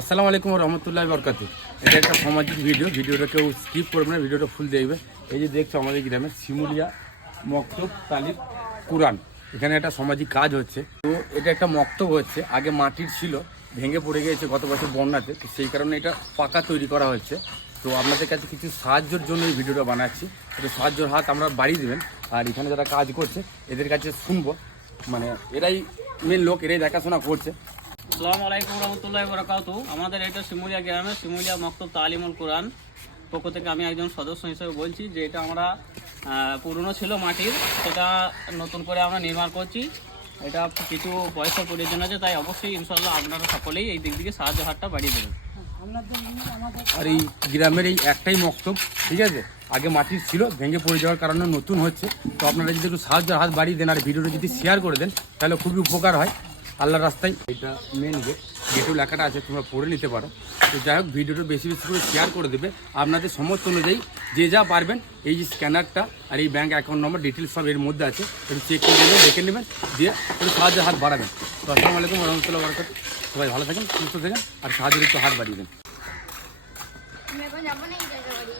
আসসালামু আলাইকুম রহমতুল্লাহ বরকাতু। এটা একটা সামাজিক ভিডিওটা কেউ স্কিপ করবে না, ভিডিওটা ফুল দেখবে। এই যে দেখছো আমাদের গ্রামের শিমুলিয়া মক্তব তালিব কুরআন, এখানে একটা সামাজিক কাজ হচ্ছে। তো এটা একটা মক্তব হচ্ছে, আগে মাটির ছিল, ভেঙে পড়ে গিয়েছে গত বছর বন্যাতে, তো সেই কারণে এটা পাকা তৈরি করা হচ্ছে। তো আপনাদের কাছে কিছু সাহায্যের জন্য এই ভিডিওটা বানাচ্ছি, একটু সাহায্যের হাত আমরা বাড়িয়ে দেবেন। আর এখানে যারা কাজ করছে এদের কাছে শুনবো, মানে এরাই মেন লোক, এরাই দেখাশোনা করছে। আসসালামু আলাইকুম রহমতুল্লাহি বারাকাতু। আমাদের এটা শিমুলিয়া গ্রামে শিমুলিয়া মক্তব তালিমুল কুরআন পক্ষ থেকে আমি একজন সদস্য হিসেবে বলছি যে এটা আমরা পুরনো ছিল মাটির, সেটা নতুন করে আমরা নির্মাণ করছি। এটা কিছু পয়সা প্রয়োজন আছে, তাই অবশ্যই ইনশাআল্লাহ আপনারা সকলেই এই দিক থেকে সাহায্য হাতটা বাড়িয়ে দেবেন। আর এই গ্রামের এই একটাই মক্তব, ঠিক আছে, আগে মাটির ছিল, ভেঙে পড়ে যাওয়ার কারণে নতুন হচ্ছে। তো আপনারা যদি একটু সাহায্যের হাত বাড়িয়ে দেন আর ভিডিওটা যদি শেয়ার করে দেন তাহলে খুবই উপকার হয় আল্লাহর রাস্তায়। এটা মেন গেটেও লেখাটা আছে, তোমরা পড়ে নিতে পারো। তো যাই হোক, ভিডিওটা বেশি বেশি করে শেয়ার করে দেবে আপনাদের সমর্থ অনুযায়ী, যে যা পারবেন। এই যে স্ক্যানারটা আর এই ব্যাঙ্ক অ্যাকাউন্ট নম্বর ডিটেলস সব এর মধ্যে আছে, একটু চেক করে নেবেন, দেখে নেবেন, দিয়ে একটু সাহায্যের হাত বাড়াবেন। তো আসসালামু আলাইকুম রহমতুল্লাহ বরকাত। সবাই ভালো থাকেন, সুস্থ থাকেন, আর সাহায্যের একটু হাত বাড়িয়ে দেন। আমি এখন যাবো না এই জায়গা বাড়ি।